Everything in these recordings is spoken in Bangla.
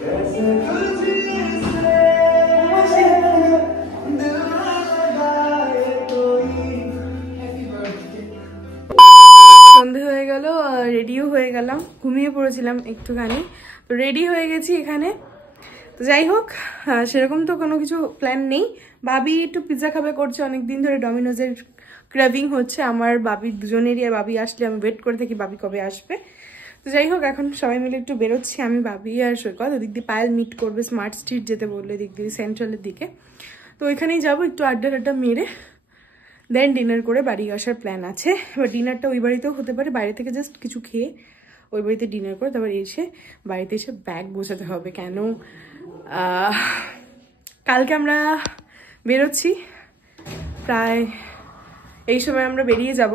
সন্ধে হয়ে গেল, রেডিও হয়ে গেলাম, ঘুমিয়ে পড়েছিলাম একটুখানি, তো রেডি হয়ে গেছি এখানে। তো যাই হোক, সেরকম তো কোনো কিছু প্ল্যান নেই। ভাবি একটু পিৎজা খাবে করছে, অনেকদিন ধরে ডমিনোজের ক্র্যাভিং হচ্ছে আমার বাবির দুজনেরই, আর বাবি আসলে আমি ওয়েট করে থাকি বাবি কবে আসবে। তো যাই হোক, এখন সবাই মিলে একটু বেরোচ্ছি, আমি বাবি আর সৈকত। ওদিক দিয়ে পায়েল মিট করবে, স্মার্ট স্ট্রিট যেতে বললে, দিক দিয়ে সেন্ট্রালের দিকে। তো ওইখানেই যাবো, একটু আড্ডা মেরে দেন ডিনার করে বাড়ি আসার প্ল্যান আছে। এবার ডিনারটা ওই বাড়িতেও হতে পারে, বাইরে থেকে জাস্ট কিছু খেয়ে ওই বাড়িতে ডিনার করে তারপর এসে বাড়িতে এসে ব্যাগ গোছাতে হবে। কেন কালকে আমরা বেরোচ্ছি, প্রায় এই সময় আমরা বেরিয়ে যাব,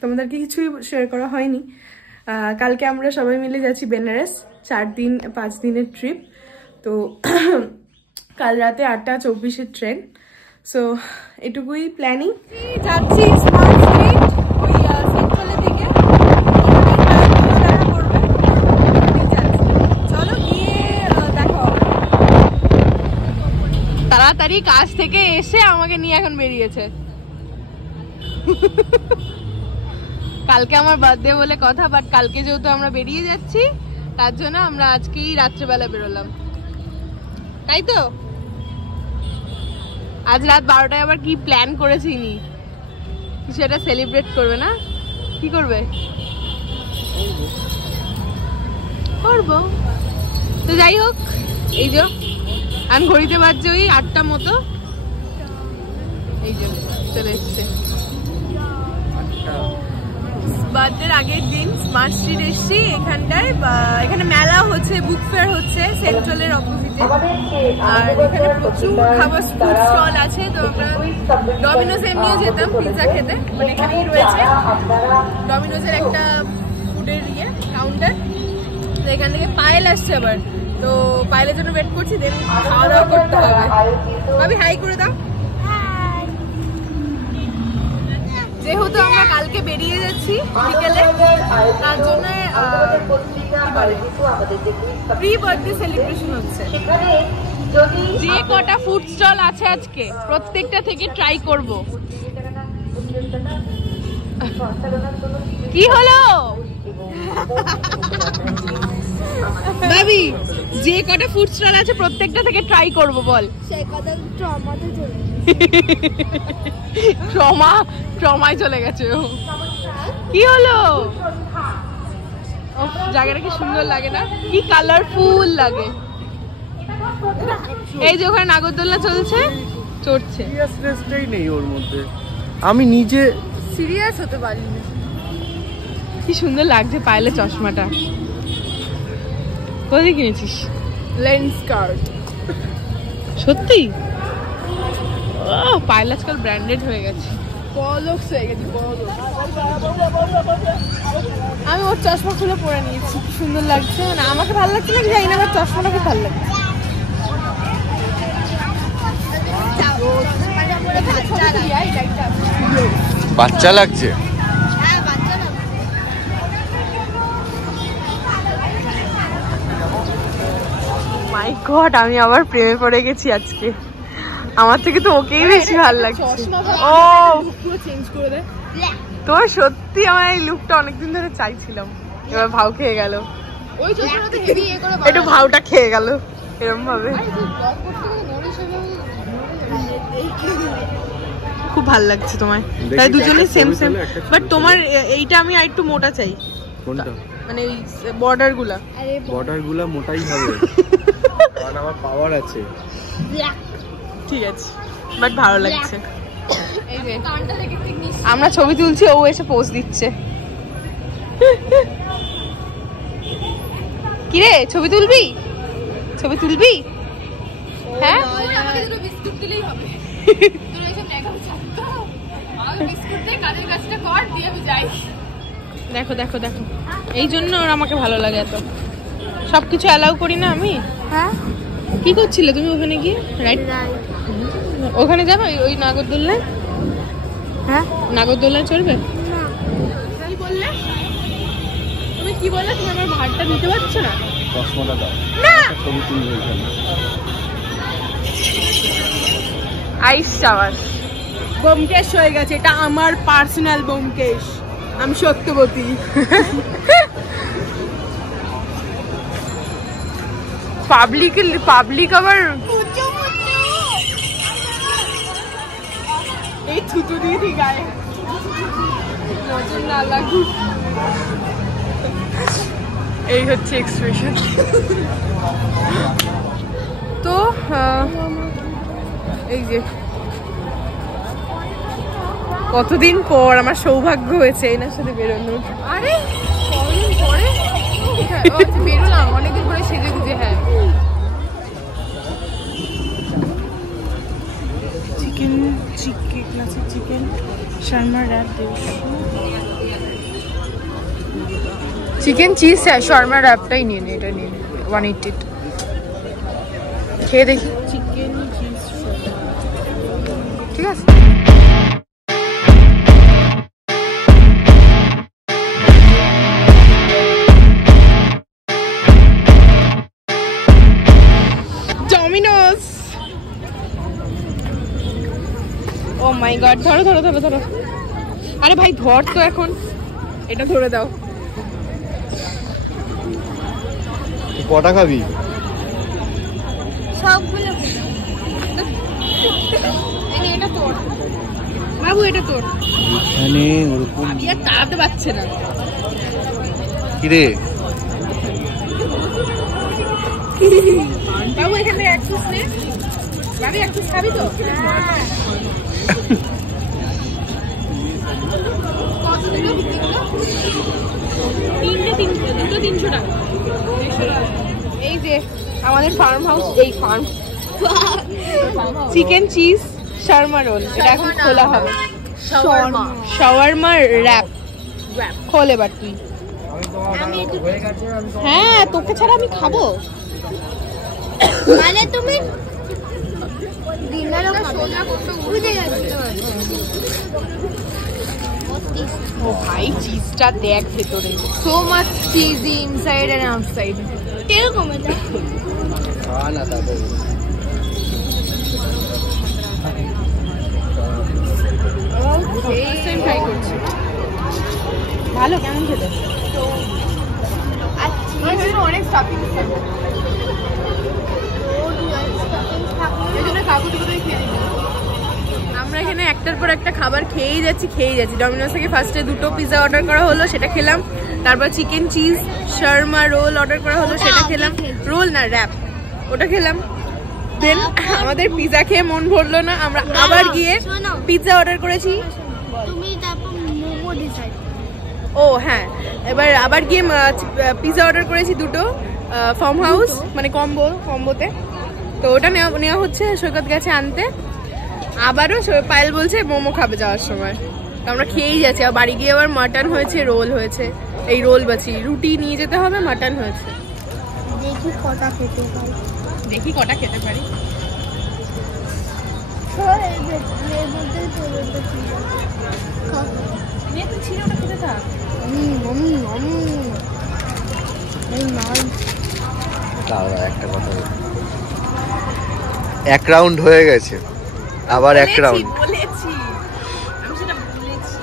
তোমাদেরকে কিছুই শেয়ার করা হয়নি। কালকে আমরা সবাই মিলে যাচ্ছি বেনারস, 4-5 দিনের ট্রিপ। তো কাল রাতে 8:24 ট্রেন। সো এটুকুই প্ল্যানিং। যাচ্ছি স্মার্ট স্ট্রিট, ওই সেন্ট্রালের দিকে, চলো গিয়ে দেখা হবে। তাড়াতাড়ি কাজ থেকে এসে আমাকে নিয়ে এখন বেরিয়েছে। কালকে আমার বার্থডে বলে কথা, বাট কালকে যেহেতু আমরা বেরিয়ে যাচ্ছি তার জন্য আমরা আজকেই রাত্রেবেলা বেরোলাম, তাই তো। আজ রাত 12টায় আবার কি প্ল্যান করেছি নি, কিছু একটা সেলিব্রেট করবে না? কি করবে? করবো। তো যাই হোক, এই যে আমি ঘড়িতে বাজছে ওই 8টা মতো, এই যে চলে এসছে। বার্থডের আগের দিন স্মার্ট স্ট্রিট এসছি, এখানটায় এখানে মেলা হচ্ছে, বুক ফেয়ার হচ্ছে সেন্ট্রালের অপোজিটে, আর এখানে প্রচুর খাবার ফুড স্টল আছে। তো আমরা ডমিনোজ এমনিও যেতাম পিৎজা খেতে, মানে এখানেই রয়েছে ডমিনোজের একটা ফুডের কাউন্টার। তো এখান থেকে পায়েল আসছে আবার, তো পায়েলের জন্য ওয়েট করছি, দেন খাওয়া দাওয়া করতে হবে। ভাবি হাই করে দাও। যেহেতু আমরা কালকে বেরিয়ে যাচ্ছি বিকেলে, তার জন্য প্রি বার্থডে সেলিব্রেশন হচ্ছে। যে কটা ফুড স্টল আছে আজকে প্রত্যেকটা থেকে ট্রাই করব। কি হলো ভাবি? যে কটা ফুড স্টল আছে প্রত্যেকটা থেকে ট্রাই করব, বল। সেই কথা ট্রমায় চলে গেছে। কি হলো? জায়গাটা কি সুন্দর লাগে না? কি কালারফুল লাগে। এই যে ওখানে নাগরদোলনা চলছে, চড়ছে। সিরিয়াসনেসটাই নেই ওর মধ্যে, আমি নিজে সিরিয়াস হতে পারি না। কি সুন্দর লাগছে পায়েলের চশমাটা। কোথায় কিনেছিস? Lens card. সত্যি? পায়েল আজকাল ব্র্যান্ডেড হয়ে গেছে, পলক্স হয়ে গেছে, পলক্স। আমি ওর চশমা খুলে পরে নিয়েছি, কি সুন্দর লাগছে। মানে আমাকে ভালো লাগছে না জানি না, আমার চশমাটা খুব ভালো লাগছে। বাচ্চা লাগছে। মাই গড, আমি আবার প্রেমে পড়ে গেছি আজকে। আমার থেকে তো ওকেই বেশি ভালো লাগছে। ও পুরো চেঞ্জ করে দে। তোমার সত্যি আমার এই লুকটা অনেকদিন ধরে চাইছিলাম, এবার ভাও খেয়ে গেল। ওই চশমাটা হেভি এ করে একটু ভাওটা খেয়ে গেল এরকম ভাবে। খুব ভালো লাগছে তোমায়, তাই দুজনেই সেম সেম। বাট তোমার এইটা আমি আর একটু মোটা চাই। কোনটা? মানে এই বর্ডার গুলা মোটাই হবে, কারণ আমার পাওয়ার আছে। ঠিক আছে, বাট ভালো লাগছে। এই যে আমরা ছবি তুলছি, ও এসে পোজ দিচ্ছে। কি রে, ছবি তুলবি? ছবি তুলবি? হ্যাঁ, আমাকে দুটো বিস্কুট দিলেই হবে। তোর এসব নেগাও ছাড়তো, আমাকে বিস্কুট দে, কাজের কাজটা কর, দিয়ে আমি যাই। দেখো দেখো দেখো, এই জন্য ওর আমাকে ভালো লাগে এত। সবকিছু অ্যালাউ করি না আমি। হ্যাঁ, কি করছিলে তুমি ওখানে গিয়ে? রাইট, ওখানে যাবে ওই নাগরদোলনায়? হ্যাঁ, নাগরদোলনায় চড়বে? কি বললে তুমি? কি বললে? তুমি আমার ভাড়টা দিতে পারছো না? চশমাটা দাও না ছবি তুলবে এখানে আইস শাওয়ার বোমকেশ হয়ে গেছে এটা আমার পার্সোনাল বোমকেশ আমি সত্যবতী পাবলিক আবার এই থুতু দিয়ে ঠিক গায়ে নজর না লাগুক এই হচ্ছে এক্সপ্রেশন তো এই যে কতদিন পর আমার সৌভাগ্য হয়েছে এনার সাথে বেরোনোর আরে কতদিন পরে বেরোলাম অনেকদিন পরে সেজে গুজে হ্যাঁ chicken shawarma wrap chicken cheese shawarma র‍্যাপটাই নিয়ে নে এটা নিয়ে 180 খেয়ে দেখি চিকেন চিজ ঠিক আছে ডমিনোস ও মাই গড ধরো ধরো ধরো ধরো আরে ভাই ধর তো এখন এটা ধরে দাও কটা খাবি সবগুলো এটা তোর বাবু এটা তোর এখানে ওরকম আমি আর তাড়াতে পারছে না কি রে বাবু এখানে অ্যাক্সেস নে বাবু অ্যাক্সেস খাবি তো কত দিলো তিনটে 300 টাকা এই যে আমাদের ফার্ম হাউস এই ফার্ম চিকেন চিজ শর্মা রোল এটা এখন খোলা হবে শাওয়ারমা র‍্যাপ খোল এবার তুই হ্যাঁ তোকে ছাড়া আমি খাবো মানে তুমি ডিনারও খাবে বুঝে গেছি ও ভাই চিজটা দেখ ভেতরে so much cheesy inside and outside কিরকম এটা না তারপর সেম ট্রাই করছি ভালো কেমন খেতে অনেক স্টাফিং আমরা এখানে একটার পর একটা খাবার খেয়েই যাচ্ছি ডমিনোস থেকে ফার্স্টে 2টো পিৎজা অর্ডার করা হলো সেটা খেলাম তারপর চিকেন চিজ শর্মা রোল অর্ডার করা হলো সেটা খেলাম রোল না র‍্যাপ ওটা খেলাম দেন আমাদের পিৎজা খেয়ে মন ভরলো না আমরা আবার গিয়ে পিৎজা অর্ডার করেছি তুমি তারপর মোমো ডিসাইড ও হ্যাঁ এবার আবার গিয়ে পিৎজা অর্ডার করেছি 2টো ফার্ম হাউস মানে কম্বোতে তো ওটা নেওয়া হচ্ছে সৈকত গেছে আনতে আবারও পায়েল বলছে মোমো খাবে যাওয়ার সময় তো আমরা খেয়েই যাচ্ছি আর বাড়ি গিয়ে আবার মাটন হয়েছে রোল হয়েছে এই রোল বাছি রুটি নিয়ে যেতে হবে মাটন হয়েছে দেখি কটা খেতে পারি একটা কথা এক রাউন্ড হয়ে গেছে আবার এক রাউন্ড বলেছি আমি সেটা বলেছি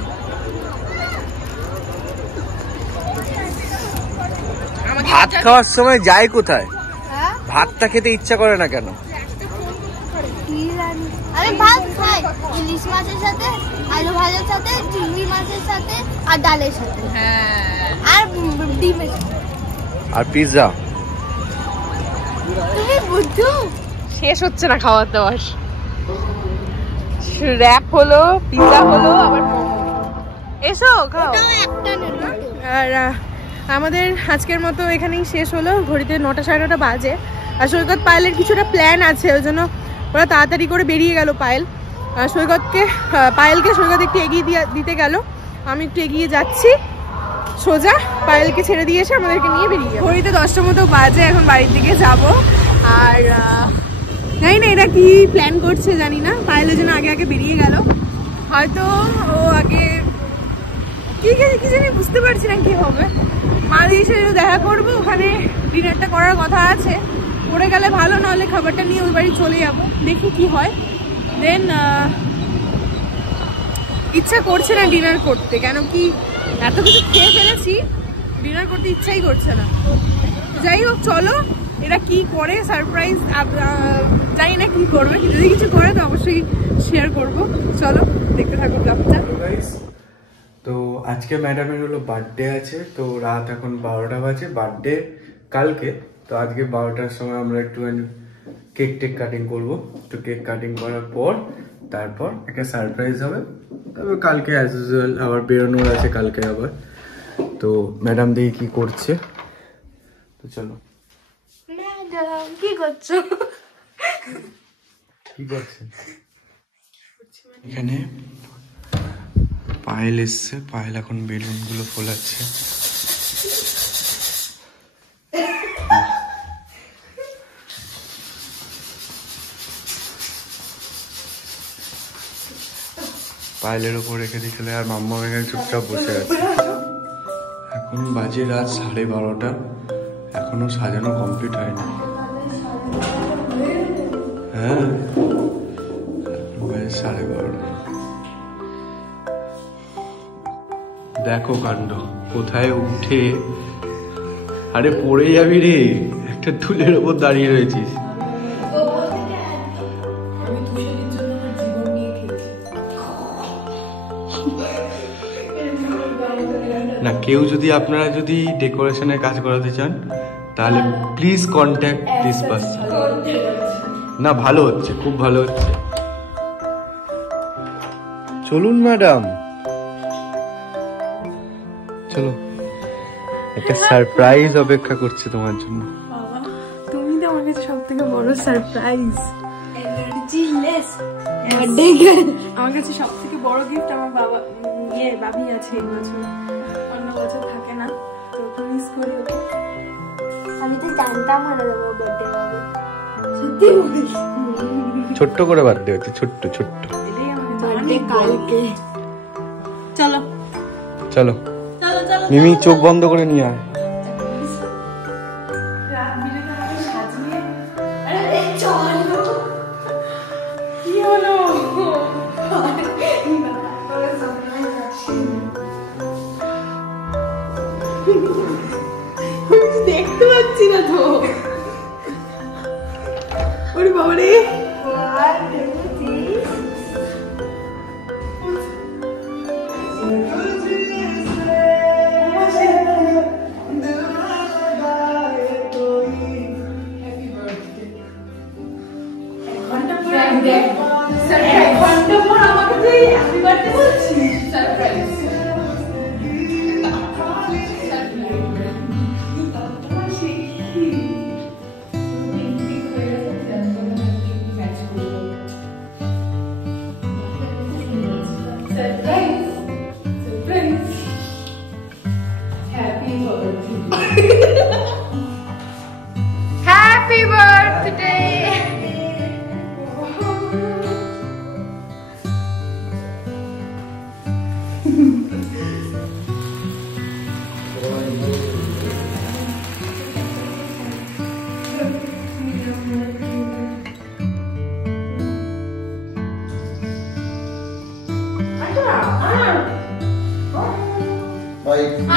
ভাত খাওয়ার সময় যায় কোথায় ভাতটা খেতে ইচ্ছা করে না কেন আমি ভাত খাই ইলিশ মাছের সাথে আলু ভাজার সাথে চিংড়ি মাছের সাথে আর ডালের সাথে হ্যাঁ আর ডিমের সাথে আর পিৎজা তুমি বুঝছো শেষ হচ্ছে না খাওয়ার দাওয়ার র‍্যাপ হলো পিৎজা হলো আবার মোমো এসো খাও একটা নেব আর আমাদের আজকের মতো এখানেই শেষ হলো ঘড়িতে 9টা 9:30 বাজে আর সৈকত পায়েলের কিছুটা প্ল্যান আছে ওই জন্য ওরা তাড়াতাড়ি করে বেরিয়ে গেল পায়েলকে সৈকত একটু এগিয়ে দিতে গেল আমি একটু এগিয়ে যাচ্ছি সোজা পায়েলকে ছেড়ে দিয়ে এসে আমাদেরকে নিয়ে বেরিয়ে গেল ঘড়িতে 10টার মতো বাজে এখন বাড়ির দিকে যাব আর জানি না এটা কি প্ল্যান করছে জানি না পায়েলের জন্য আগে বেরিয়ে গেল হয়তো ও আগে কি জানি বুঝতে পারছি না কি হবে মাদের সাথে দেখা করবো ওখানে ডিনারটা করার কথা আছে, করে গেলে ভালো, নাহলে খাবারটা নিয়ে ওই বাড়ি চলে যাবো, দেখি কি হয়। দেন ইচ্ছা করছে না ডিনার করতে, কেন কি এত কিছু খেয়ে ফেলেছি, ডিনার করতে ইচ্ছাই করছে না। যাই হোক চলো, এরা কি করে সারপ্রাইজ জানি না কি করবে, যদি কিছু করে তো অবশ্যই শেয়ার করবো। চলো দেখতে থাকো ব্লগটা। তো আজকে ম্যাডামের হলো বার্থডে আছে, তো রাত এখন 12টা বাজে, বার্থডে কালকে, তো আজকে 12টার সময় আমরা একটুখানি কেক কাটিং করবো। তো কেক কাটিং করার পর তারপর একটা সারপ্রাইজ হবে, তারপর কালকে অ্যাজ ইউজুয়াল আবার বেরোনোর আছে কালকে আবার। তো ম্যাডাম দেখি কি করছে, তো চলো। ম্যাডাম কি করছো? কি করছেন? এখানে পায়েল এসছে, পায়েল এখন বেলুন গুলো ফোলাচ্ছে। পায়েলের ওপর রেখে দিয়েছিল, আর মাম্মা এখানে চুপচাপ বসে আছে। এখন বাজে রাত 12:30, এখনো সাজানো কমপ্লিট হয়নি। হ্যাঁ, বাজে 12:30। দেখো কাণ্ড, কোথায় উঠে, আরে পড়ে যাবি রে, একটা টুলের ওপর দাঁড়িয়ে রয়েছিস। না, কেউ যদি আপনারা যদি ডেকোরেশনের কাজ করাতে চান তাহলে প্লিজ কন্ট্যাক্ট দিস পারসন। না, ভালো হচ্ছে, খুব ভালো হচ্ছে। চলুন ম্যাডাম, চলো, একটা সারপ্রাইজ অপেক্ষা করছে তোমার জন্য। তুমি তো আমার কাছে সব থেকে বড় সারপ্রাইজ। আমার কাছে সব থেকে বড় গিফট আমার বাবি আছে এই বছর, অন্য বছর থাকে না, তো মিস করি ওকে। আমি তো জানতাম না বার্থডে হবে, সত্যি বলিস। ছোট্ট করে বার্থডে হচ্ছে, ছোট্ট ছোট্ট। এটাই আমার বার্থডে কালকে। চলো চলো মিমি, চোখ বন্ধ করে নিয়ে আয়। কি হলো? দেখতে পাচ্ছি না তো। ওরে বাবারে, Happy birthday!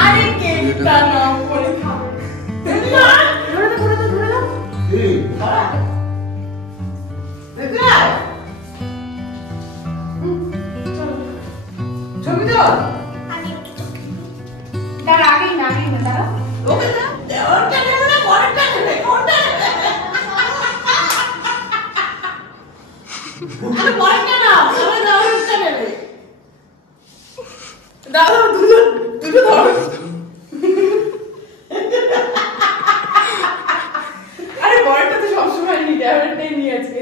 আরে কেকটা নাও করে খাবো। ধরে দাও, ধরে দাও, ধরে দাও। ছবি তো তার আগেই না, আগেই না, দাঁড়াও। ওকে দাও, দেওয়ারটা নেবে না, পরেরটা নেবে, কোনটা নেবে? আরে পরেরটা নাও, আরে দেওয়ারটা নেবে। দাও, দুটো দুটো ধরো। আরে পরেরটা তো সবসময় নি, দেওয়ারটাই নিয়ে আজকে।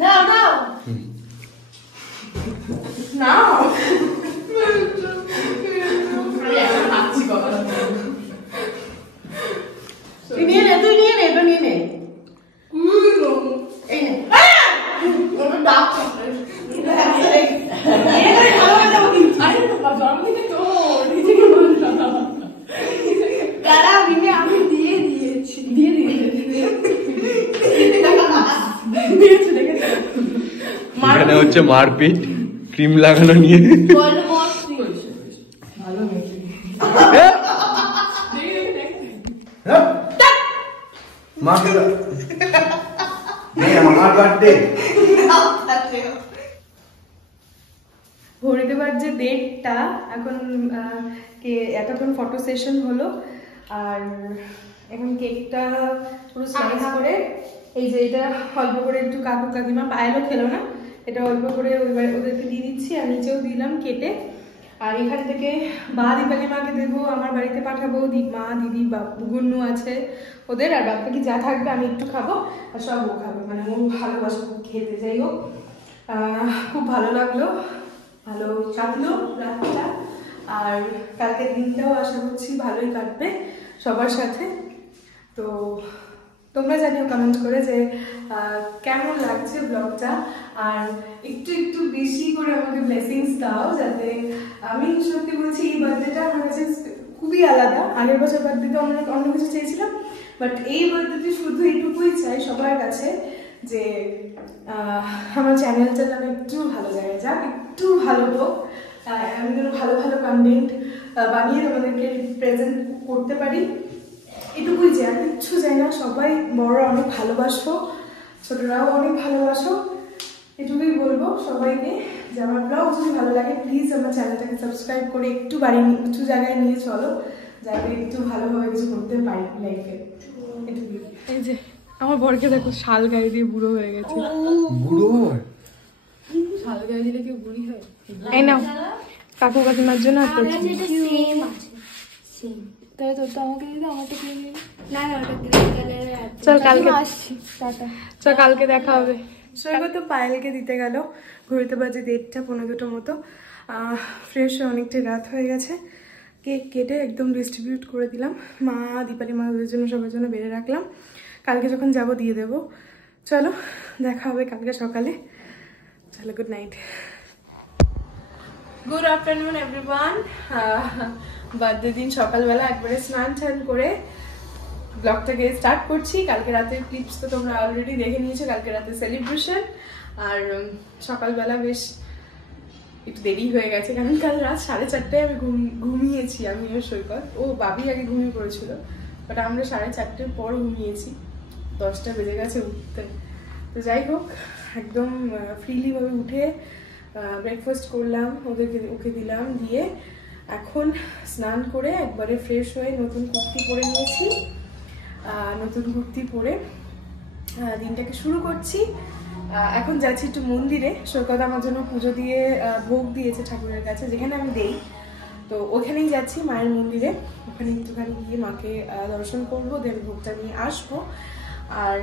নাও নাও নাও। তুই নিয়ে নে, তুই নিয়ে নে, এটা নিয়ে নে। এই নে। হচ্ছে মারপিট ক্রিম লাগানো নিয়ে। আমার বার্থডে ঘড়িতে বাজছে 1:30টা। এখন এতক্ষণ ফটো সেশন হলো আর এখন কেকটা পুরো স্লাইস করে এই যে এটা অল্প করে একটু কাকু কাকিমা পায়েলও খেলো না, এটা অল্প করে ওদেরকে দিয়ে দিচ্ছি আর নিচেও দিলাম কেটে। আর এখান থেকে দীপালি মাকে দেবো, আমার বাড়িতে পাঠাবো, মা দিদি গুন্নু আছে ওদের, আর বাকি যা থাকবে আমি একটু খাবো আর সব ও খাবে, মানে ও ভালোবাসে খেতে। যাই হোক খুব ভালো লাগলো, ভালো কাটলো রাতটা, আর কালকের দিনটাও আশা করছি ভালোই কাটবে সবার সাথে। তো তোমরা জানিও কমেন্ট করে যে কেমন লাগছে ব্লগটা, আর একটু একটু বেশি করে আমাকে ব্লেসিংস দাও, যাতে আমি সত্যি বলছি এই বার্থডেটা আমার কাছে খুবই আলাদা। আগের বছর বার্থডেতে আমরা অন্য কিছু চেয়েছিলাম, বাট এই বার্থডেতে শুধু এইটুকুই চাই সবার কাছে যে আমার চ্যানেলটা যেন একটু ভালো জায়গায় যাক, একটু ভালো হোক, আমি যেন ভালো ভালো কন্টেন্ট বানিয়ে তোমাদেরকে প্রেজেন্ট করতে পারি, এটুকুই চাই, আর কিচ্ছু চাই না। সবাই বড়রা অনেক ভালোবাসো, ছোটরাও অনেক ভালোবাসো, এটুকুই বলবো সবাইকে যে আমার ব্লগ যদি ভালো লাগে প্লিজ আমার চ্যানেলটাকে সাবস্ক্রাইব করে একটু একটু জায়গায় নিয়ে চলো, যাতে একটু ভালোভাবে কিছু করতে পারি লাইফে, এটুকুই। এই যে আমার বরকে দেখো শাল গায়ে দিয়ে বুড়ো হয়ে গেছে। বুড়ো শাল গায়ে দিলে কেউ বুড়ি হয়? এই নাও কাকু কাকিমার জন্য। তাই তো আমাকে দিদি আমারটা কিনে দিবি না? চল কালকে আসছি, চল কালকে দেখা হবে। সৈকত তো পায়েলকে দিতে গেল, ঘড়িতে বাজে 1:30 পৌনে 2টো মতো। ফ্রেশ হয়ে অনেকটা রাত হয়ে গেছে, কেক কেটে একদম ডিস্ট্রিবিউট করে দিলাম, মা দীপালি মাদের জন্য সবার জন্য বেড়ে রাখলাম, কালকে যখন যাব দিয়ে দেবো। চলো দেখা হবে কালকে সকালে, চলো good night. Good afternoon everyone. Birthday দিন সকালবেলা একবারে স্নান টান করে ব্লগটাকে স্টার্ট করছি। কালকে রাতের ক্লিপস তো তোমরা অলরেডি দেখে নিয়েছো, কালকে রাতে সেলিব্রেশন। আর সকালবেলা বেশ একটু দেরি হয়ে গেছে, কারণ কাল রাত 4:30টায় আমি ঘুমিয়েছি, আমি আর সৈকত। ও বাবি আগে ঘুমিয়ে পড়েছিল, বাট আমরা 4:30টার পর ঘুমিয়েছি, 10টা বেজে গেছে উঠতে। তো যাই হোক একদম ফ্রিলি ভাবে উঠে ব্রেকফাস্ট করলাম, ওকে দিলাম, দিয়ে এখন স্নান করে একবারে ফ্রেশ হয়ে নতুন কুর্তি পরে নিয়েছি। নতুন কুর্তি পরে দিনটাকে শুরু করছি। এখন যাচ্ছি একটু মন্দিরে, সৈকত আমার জন্য পুজো দিয়ে ভোগ দিয়েছে ঠাকুরের কাছে, যেখানে আমি দেই, তো ওখানেই যাচ্ছি মায়ের মন্দিরে। ওখানে একটুখানি গিয়ে মাকে দর্শন করবো, দেন ভোগটা নিয়ে আসবো। আর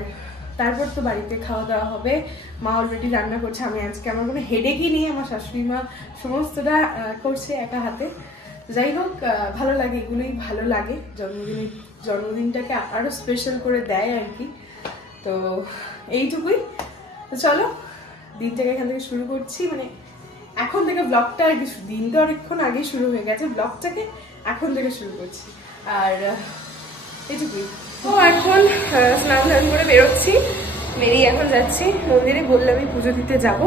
তারপর তো বাড়িতে খাওয়া দাওয়া হবে, মা অলরেডি রান্না করছে। আমি আজকে আমার কোনো হেডেকই নেই, আমার শাশুড়ি মা সমস্তটা করছে একা হাতে। যাই হোক ভালো লাগে, এগুলোই ভালো লাগে, জন্মদিনটাকে আরো স্পেশাল করে দেয় আর কি। তো এইটুকুই। তো চলো দিনটাকে এখান থেকে শুরু করছি, মানে এখন থেকে ব্লগটা আর কি, দিন তো অনেকক্ষণ আগেই শুরু হয়ে গেছে, ব্লগটাকে এখন থেকে শুরু করছি। আর এইটুকুই। তো এখন স্নান ধান করে বেরোচ্ছি, বেরিয়ে এখন যাচ্ছি মন্দিরে। বললামই পুজো দিতে যাব,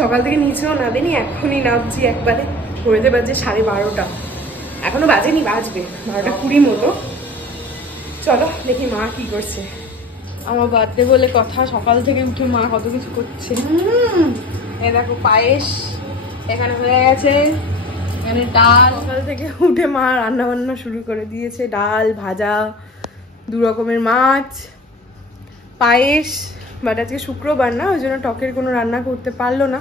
সকাল থেকে নিচেও নামেনি, এখনই নামছি একবারে। ঘড়িতে বাজে 12:30, এখনো বাজেনি, বাজবে 12:20 মতো। চলো দেখি মা কি করছে। আমার বার্থডে বলে কথা, সকাল থেকে উঠে মা কত কিছু করছে। এই দেখো পায়েস এখানে হয়ে গেছে, এখানে ডাল। সকাল থেকে উঠে মা রান্না বান্না শুরু করে দিয়েছে, ডাল ভাজা, 2 রকমের মাছ, পায়েস। বাট আজকে শুক্রবার না, ওই জন্য টকের কোনো রান্না করতে পারলো না,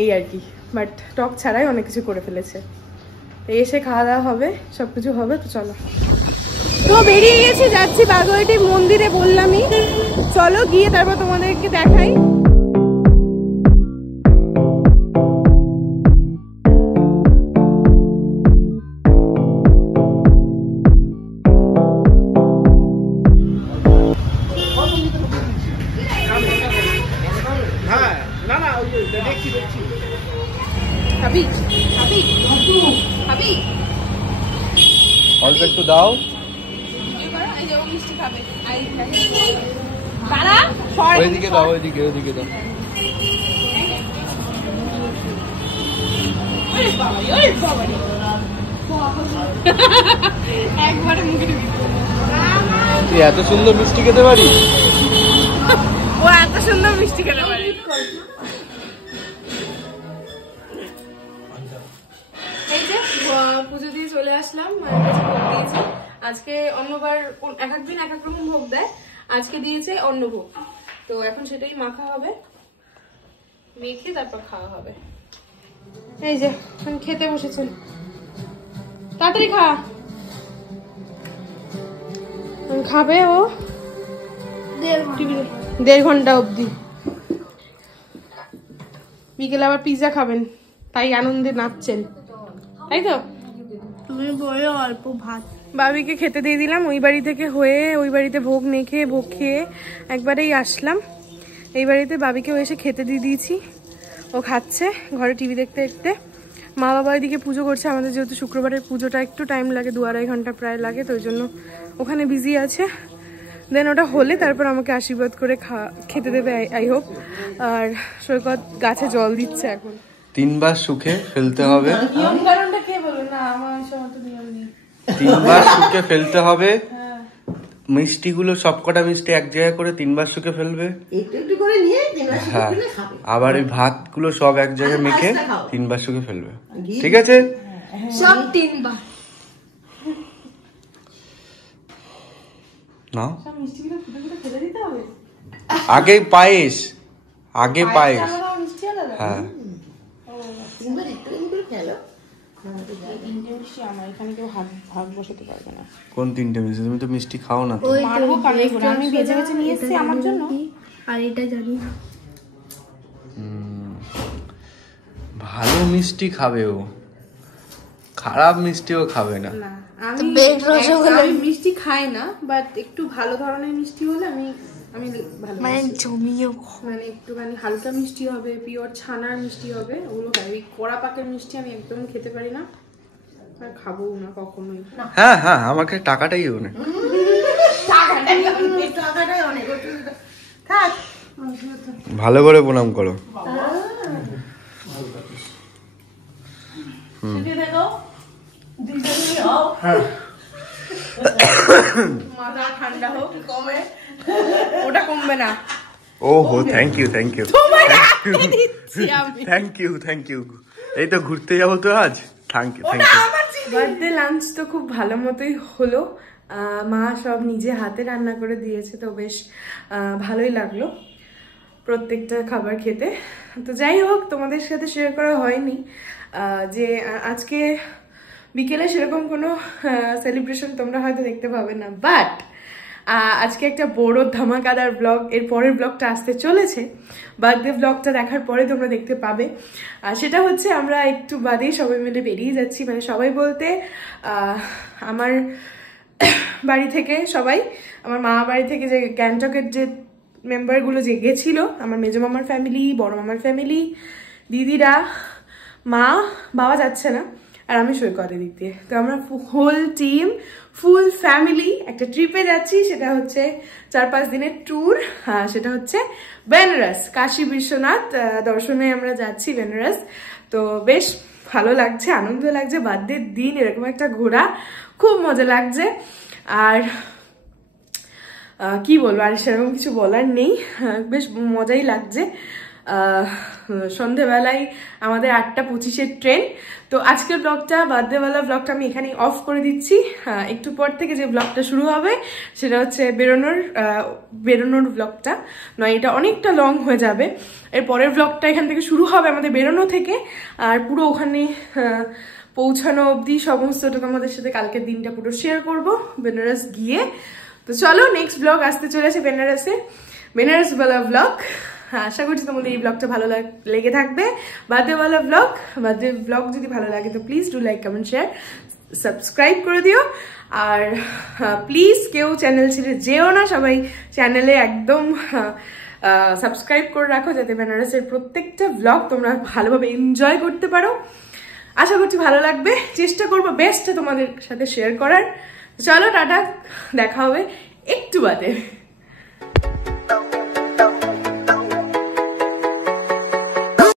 এই আর কি। বাট টক ছাড়াই অনেক কিছু করে ফেলেছে। এসে খাওয়া দাওয়া হবে, সবকিছু হবে। তো চলো, তো বেরিয়ে গেছি, যাচ্ছি বাগুইআটি মন্দিরে বললামই। চলো গিয়ে তারপর তোমাদেরকে দেখাই। অল্প একটু দাও, ওইদিকে দাও, ওইদিকে দাও। একবারে মুখে তুই এত সুন্দর মিষ্টি খেতে পারি? ও এত সুন্দর মিষ্টি খেতে পারে। এই যে পুজো দিয়ে চলে আসলাম, মায়ের কাছে ভোগ দিয়েছি। আজকে অন্যবার এক একদিন এক এক রকম ভোগ দেয়, আজকে দিয়েছে অন্নভোগ। তো এখন সেটাই মাখা হবে, মেখে তারপর খাওয়া হবে। এই যে এখন খেতে বসেছেন, তাড়াতাড়ি খা। খাবে ও 1.5 ঘন্টা অবধি, বিকেলে আবার পিৎজা খাবেন, তাই আনন্দে নাচছেন, তাই তো? তুমি বলে অল্প ভাত বাবিকে খেতে দিয়ে দিলাম। ওই বাড়ি থেকে হয়ে ওই বাড়িতে ভোগ মেখে ভোগ খেয়ে একবারেই আসলাম। এই বাড়িতে বাবিকেও এসে খেতে দিয়ে দিয়েছি, ও খাচ্ছে ঘরে টিভি দেখতে দেখতে। মা বাবা এদিকে পুজো করছে, আমাদের যেহেতু শুক্রবারের পুজোটা একটু টাইম লাগে, 2-2.5 ঘন্টা প্রায় লাগে, তো ওই জন্য ওখানে বিজি আছে। দেন ওটা হলে তারপর আমাকে আশীর্বাদ করে খেতে দেবে আই হোপ। আর সৈকত গাছে জল দিচ্ছে এখন। 3 বার শুকে ফেলতে হবে। নিয়ম কারণটা কে বলো না, আমার সময় তো নিয়ম নেই। 3 বার শুকে ফেলতে হবে। মিষ্টিগুলো সবকটা মিষ্টি এক জায়গায় করে 3 বার শুকে ফেলবে, একটু একটু করে নিয়ে 3 বার শুকে হ্যাঁ। ফেলে খাবে। আবার এই ভাতগুলো সব এক জায়গায় মেখে 3 বার শুকে ফেলবে, ঠিক আছে? সব 3 বার। না সব মিষ্টিগুলো ফুটে ফুটে ফেলে দিতে হবে। আগে পায়েস, আগে পায়েস, মিষ্টি আলাদা। হ্যাঁ 3 বার একটু একটু করে ফেলো। তিনটে মিষ্টি আমার এখানে কেউ ভাগ বসাতে পারবে না। কোন 3টে মিষ্টি? তুমি তো মিষ্টি খাও না তো। মারবো কানে করে, আমি বেছে বেছে নিয়ে এসেছি আমার জন্য। আর এটা জানি না। ভালো মিষ্টি খাবে ও, খারাপ মিষ্টিও খাবে না। না আমি মিষ্টি খাই না, বাট একটু ভালো ধরনের মিষ্টি হলে আমি ভালো, মানে জমিও মানে একটুখানি হালকা মিষ্টি হবে, পিওর ছানার মিষ্টি হবে, ওগুলো খাই। ওই কড়া পাকের মিষ্টি আমি একদম খেতে পারি না, আর খাবো না কখনোই। হ্যাঁ হ্যাঁ, আমাকে টাকাটাই অনেক। টাকাটাই অনেক, থাক। ভালো করে প্রণাম করো। মাথা ঠান্ডা হোক, কমে ওটা কমবে না। ওহো, thank you thank you thank you. এই তো ঘুরতে যাবো তো আজ, thank you thank you. Birthday lunch তো খুব ভালো মতোই হলো, মা সব নিজে হাতে রান্না করে দিয়েছে, তো বেশ ভালোই লাগলো প্রত্যেকটা খাবার খেতে। তো যাই হোক, তোমাদের সাথে শেয়ার করা হয়নি যে আজকে বিকেলে সেরকম কোনো সেলিব্রেশন তোমরা হয়তো দেখতে পাবে না, বাট আজকে একটা বড় ধামাকাদার ব্লগ, এর পরের ব্লগটা আসতে চলেছে। বার্থডে ব্লগটা দেখার পরে তোমরা দেখতে পাবে। সেটা হচ্ছে আমরা একটু বাদেই সবাই মিলে বেরিয়ে যাচ্ছি, মানে সবাই বলতে আমার বাড়ি থেকে সবাই, আমার মা বাড়ি থেকে যে গ্যাংটকের যে মেম্বারগুলো যে গেছিল, আমার মেজো মামার ফ্যামিলি, বড় মামার ফ্যামিলি, দিদিরা, মা, বাবা যাচ্ছে না, আর আমি সৈকতের দিক দিয়ে। তো আমরা হোল টিম, ফুল ফ্যামিলি একটা ট্রিপে যাচ্ছি। সেটা হচ্ছে 4-5 দিনের ট্যুর। সেটা হচ্ছে বেনারস, কাশী বিশ্বনাথ দর্শনে আমরা যাচ্ছি বেনারস। তো বেশ ভালো লাগছে, আনন্দ লাগছে, বার্থডের দিন এরকম একটা ঘোরা, খুব মজা লাগছে। আর কি বলবো, আর সেরকম কিছু বলার নেই, বেশ মজাই লাগছে। সন্ধেবেলায় আমাদের 8:25-এর ট্রেন। তো আজকের ব্লগটা, বার্থডেওয়ালা ব্লগটা আমি এখানেই অফ করে দিচ্ছি। একটু পর থেকে যে ব্লগটা শুরু হবে সেটা হচ্ছে বেরোনোর ব্লগটা নয়, এটা অনেকটা লং হয়ে যাবে। এর পরের ব্লগটা এখান থেকে শুরু হবে আমাদের বেরোনো থেকে, আর পুরো ওখানে পৌঁছানো অবধি সমস্তটা তোমাদের সাথে কালকের দিনটা পুরো শেয়ার করব বেনারস গিয়ে। তো চলো, নেক্সট ব্লগ আসতে চলেছে বেনারসওয়ালা ব্লগ। আশা করছি তোমাদের এই ব্লগটা ভালো লেগে থাকবে। বার্থডেওয়ালা বার্থডে ব্লগ যদি ভালো লাগে তো please do like, comment, share, subscribe করে দিও। আর প্লিজ কেউ চ্যানেল ছেড়ে যেও না, সবাই চ্যানেলে একদম সাবস্ক্রাইব করে রাখো, যাতে বেনারসের প্রত্যেকটা ব্লগ তোমরা ভালোভাবে এনজয় করতে পারো। আশা করছি ভালো লাগবে, চেষ্টা করবো বেস্ট তোমাদের সাথে শেয়ার করার। চলো টাটা, দেখা হবে একটু বাদে।